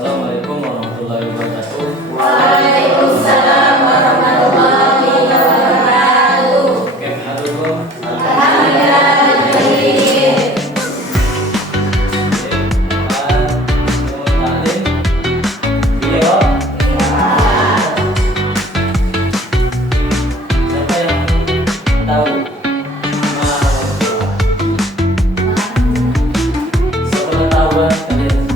Assalamualaikum warahmatullahi wabarakatuh. Waalaikumsalam warahmatullahi wabarakatuh. Kaifa halukum? Alhamdulillah. Siapa yang tahu sepengetahuan kalian?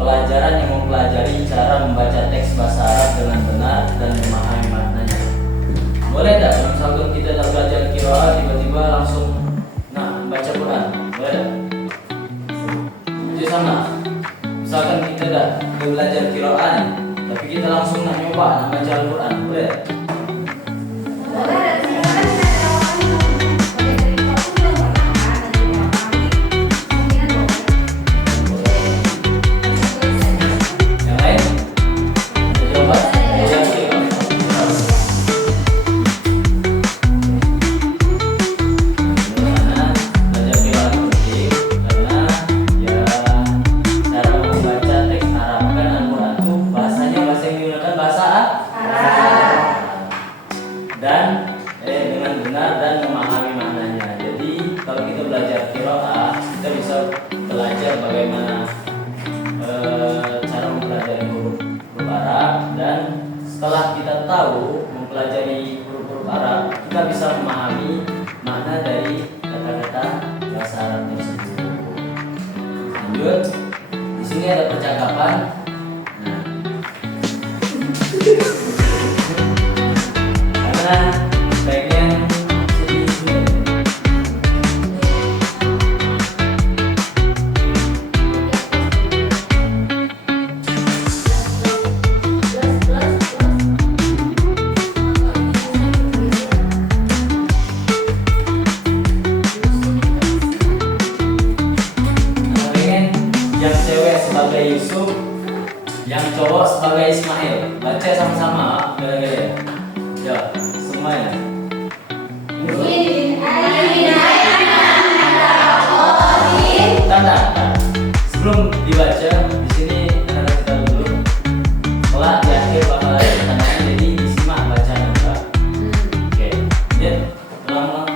Pelajaran yang mempelajari cara membaca teks bahasa Arab dengan benar dan memahami maknanya. Boleh tidak misalkan kita tak belajar qiraat tiba-tiba langsung membaca Quran? Boleh tidak? Itu sama. Misalkan kita tak belajar qiraat tapi kita langsung nyoba baca Al-Quran, boleh tidak? Dan dengan benar dan memahami maknanya. Jadi kalau kita belajar qiraah, kita bisa belajar bagaimana cara mempelajari huruf Arab, dan setelah kita tahu mempelajari huruf Arab, kita bisa memahami makna dari kata-kata bahasa Arab tersebut. Lanjut, di sini ada percakapan. Pengen sedih sendiri. Pengen yang cewek sebagai Yusuf, yang cowok sebagai Ismail. Baca sama-sama, gede-gede. Ya, semuanya. Tanda. Sebelum dibaca, di sini harus kita dulu. Setelah di akhir bakal ada tandanya, jadi disimak bacaan kita. Oke, ya, ulang-ulang.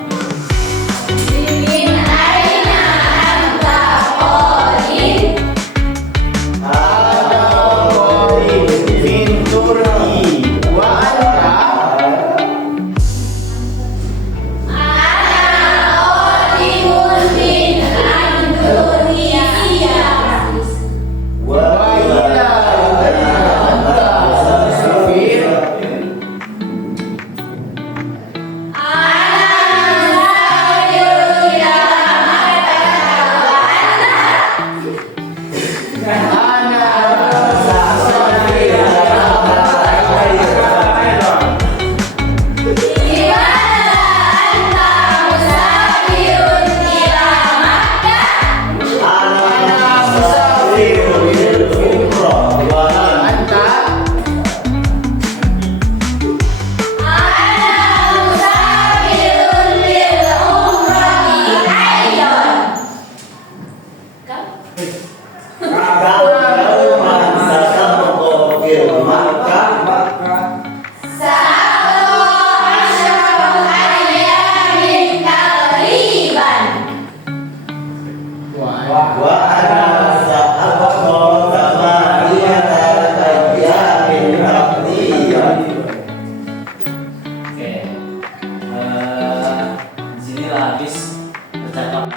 Habis percakapan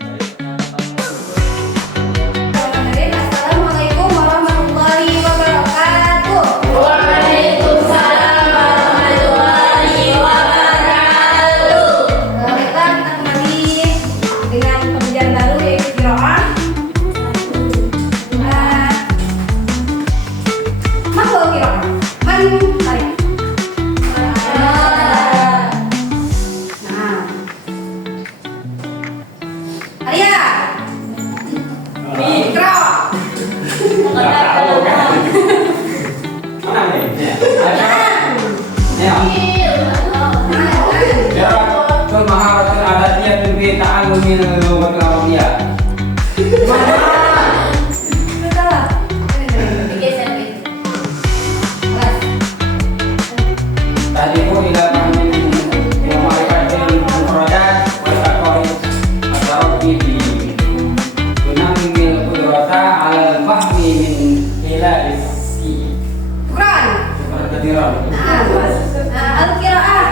dari percakapan lomba Arabia. Salah. Digeser gitu. Mas. Tadi pun ilapan ma'rifatil mufradat wal aqaid at-tarabbi bi tunamil qudrata 'ala al-fahmi min khilal isi. Quran. Ketiran. Al-qiraah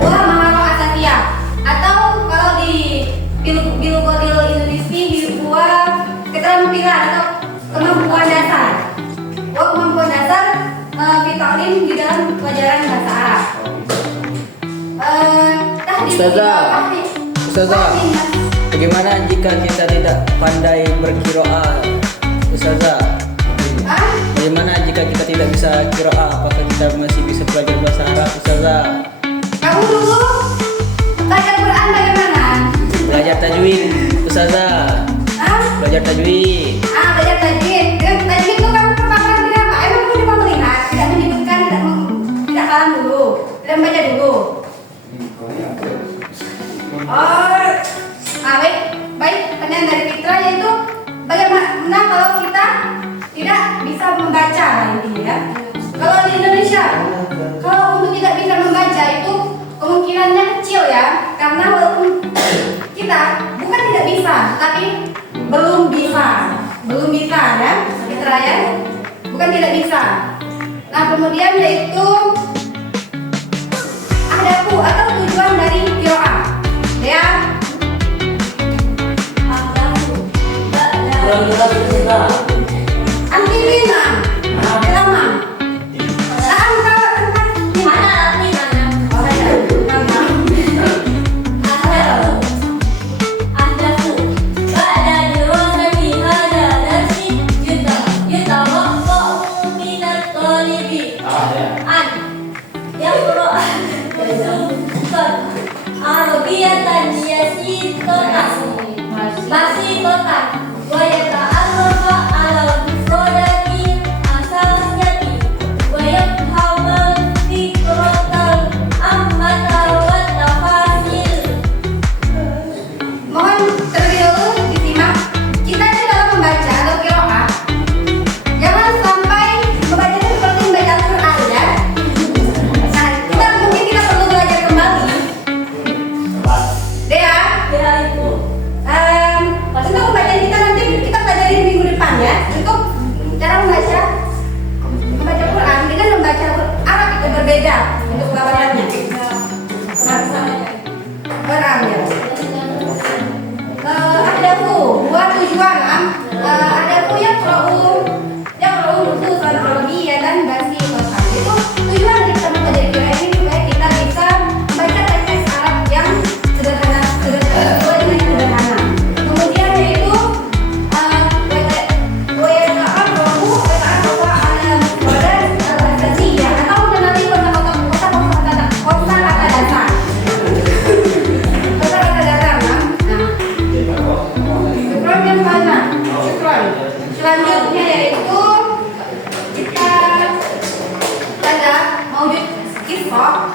wa maharah asasiyah atau kalau di Bilogodil Indonesia huwa keterampilan atau kemampuan dasar. Wa kemampuan dasar fi ta'lim di dalam pelajaran bahasa Arab. Ustazah, bagaimana jika kita tidak pandai berqiraah? Ustazah, bagaimana jika kita tidak bisa qiraah? Apakah kita masih bisa belajar bahasa Arab, Ustazah? Kamu dulu belajar Quran bagaimana? Belajar tajwid, Ustazah. Belajar tajwid. Belajar tajwid. Tajwid itu kamu pertama apa? Emang kamu cuma melihat, tidak menyebutkan, tidak paham dulu, tidak membaca dulu. Baik. Pertanyaan dari Fitra yaitu bagaimana kalau kita tidak bisa membaca intinya ya. Kalau di Indonesia, kalau untuk tidak bisa membaca itu kemungkinannya kecil ya, karena walaupun kita bukan tidak bisa, tapi belum bisa ya, Fitra ya, bukan tidak bisa. Nah kemudian yaitu ahdafu atau tujuan dari qiraah ya. Antimina, drama. Mohon terlebih dahulu disimak. Kita ini dalam membaca atau qiraah, jangan sampai membaca itu seperti membaca Al-Quran ya. Nah, kita perlu belajar kembali. Dea, itu. Untuk pembacaan kita nanti kita pelajari minggu depan ya. Untuk cara membaca Quran dengan membaca Arab itu berbeda untuk pelajarannya. Quran ya. Ahdafu buat tujuan ahdafu yang perlu nusul ya dan basi total itu tujuan dari kita mempelajari qiraah ini supaya kita bisa membaca teks Arab yang sederhana sesuai dengan yang sederhana. Kemudian yaitu selanjutnya yaitu kita ada maujud kisah.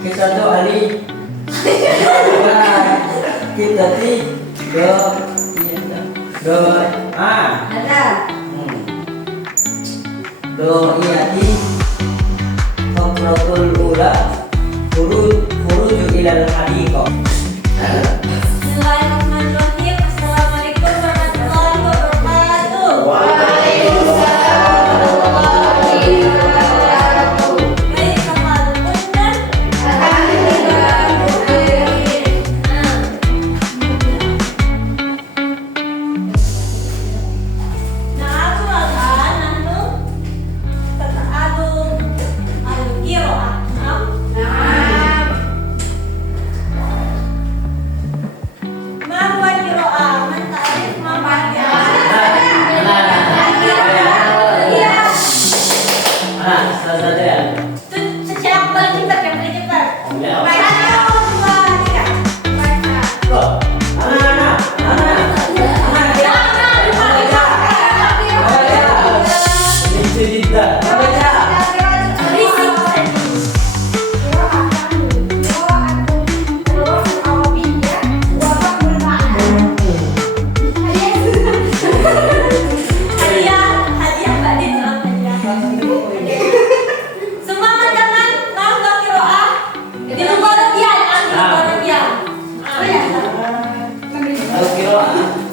Kisah tu Ali. Kita ti Ada. do iyati Fakratul ula Furuju ilal hadiqah. Bismillahirrahmanirrahim. Assalamualaikum warahmatullahi wabarakatuh. Waalaikumsalam warahmatullahi wabarakatuh. Baik, kepala benar.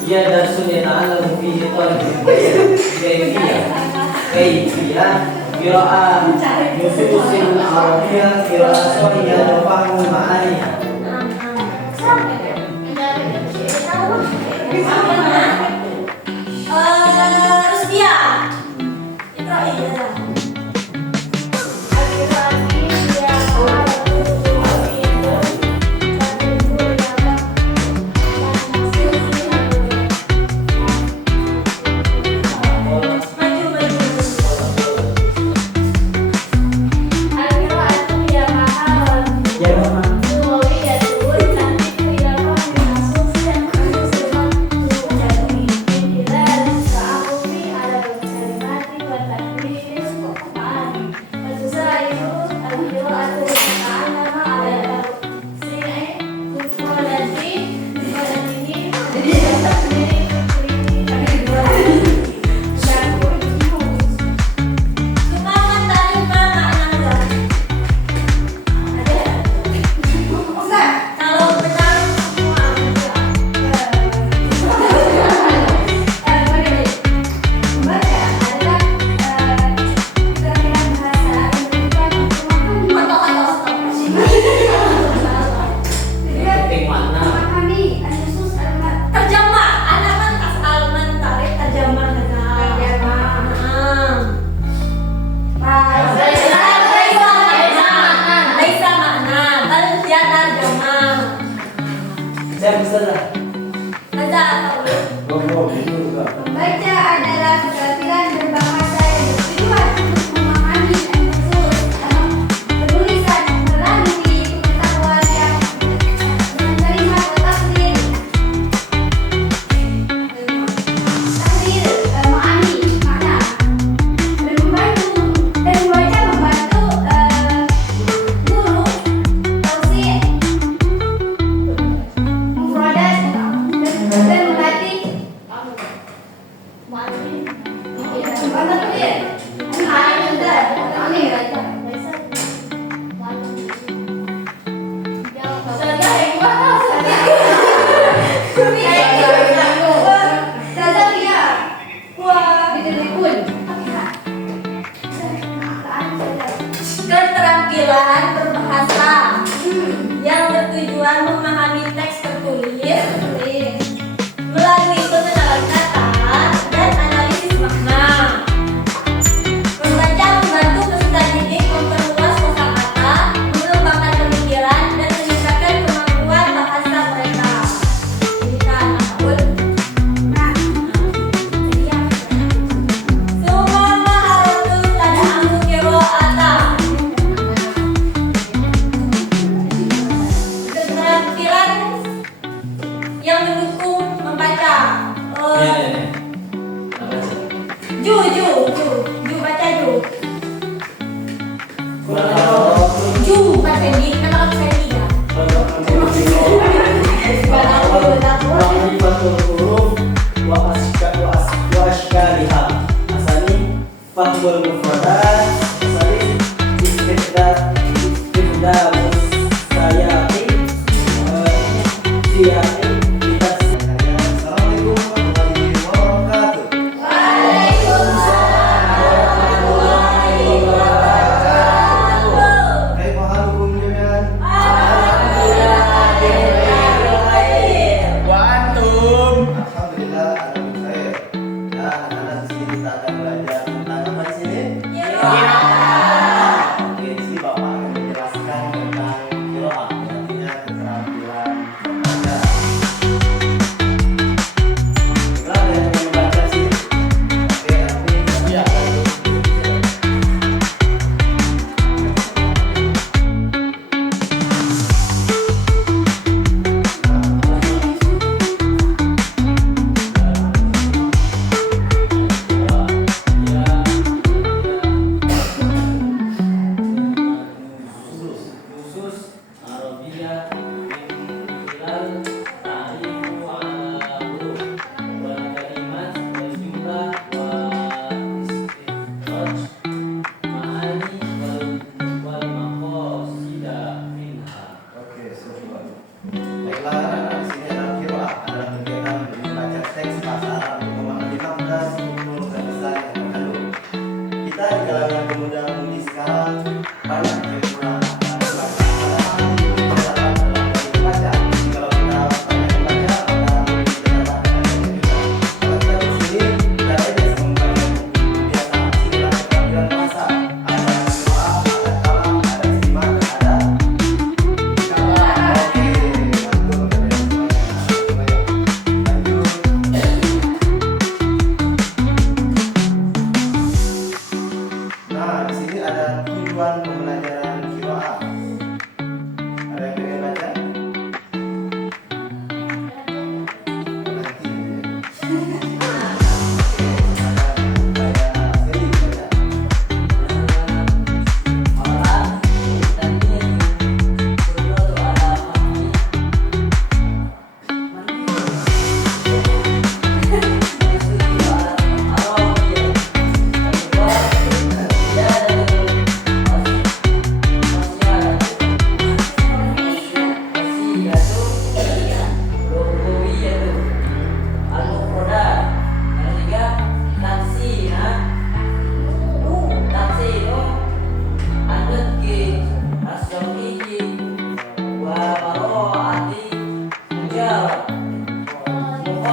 dia darsun yata'allamu fihi talibul kaifiyah qira'ah nususin arabiyyah qira'ah sahihah wa fahmu ma'aniha. Rusdia. Ikra ya. Saya bisa lah. Baca adalah keterampilan berbahasa yang bertujuan untuk memahami dan penulisan melalui pengetahuan yang menerima tahlil memahami makna dan membantu guru tausiah mufradat dan melatih mana tuh dia? Ini ada ini aja. Keterampilan berbahasa yang bertujuan memahami teks tertulis melalui pengenalan kata dan analisis makna. Membaca membantu peserta didik memperluas kosakata, mengembangkan pemikiran dan meningkatkan kemampuan bahasa mereka. Berikan akun. Semua maharatu tada amu qiraata. Keterampilan yang mendukung membaca. Apa sih? Ju baca ju. Ju baca di nama sekali ya. Ma'rifatul huruf wa ashkaliha. Asani fahmul mufradat. Asani istifdal sayati siyaqi bitafsir. Assalamualaikum warahmatullahi wabarakatuh. Kaifa halukum jami'an? Alhamdulillah, ada khair. Ya, anak-anak di sini kita akan belajar tentang apa di sini? Oke, di sini Bapak akan menjelaskan tentang qiraah, artinya keterampilan membaca. Baiklah, ada yang ingin membaca di sini? Oke, artinya ya. Khusus Arabiyah Hilal Ta'rifu ala huruf wal kalimat wal jumlah wa istikhraj ma'ani wal maqasida minha. Oke, syukur. Baiklah, anak-anak di sini adalah qiraah, adalah kegiatan membaca teks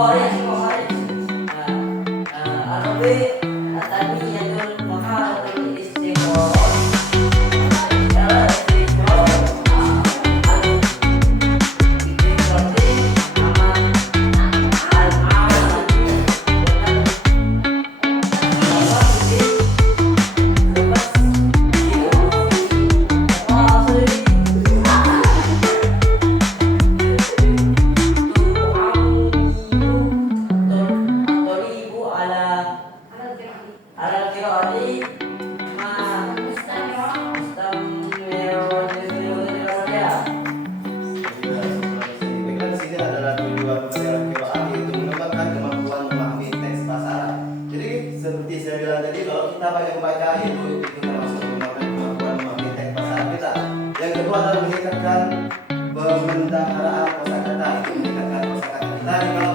Baiklah, di sini adalah tujuan pembelajaran QA yaitu mengembangkan kemampuan memahami teks bahasa Arab. Jadi seperti saya bilang tadi, kalau kita banyak membaca itu termasuk mengembangkan kemampuan memahami teks bahasa Arab kita. Yang kedua adalah meningkatkan pemendaharaan kosakata, itu meningkatkan kosakata kita. Jadi kalau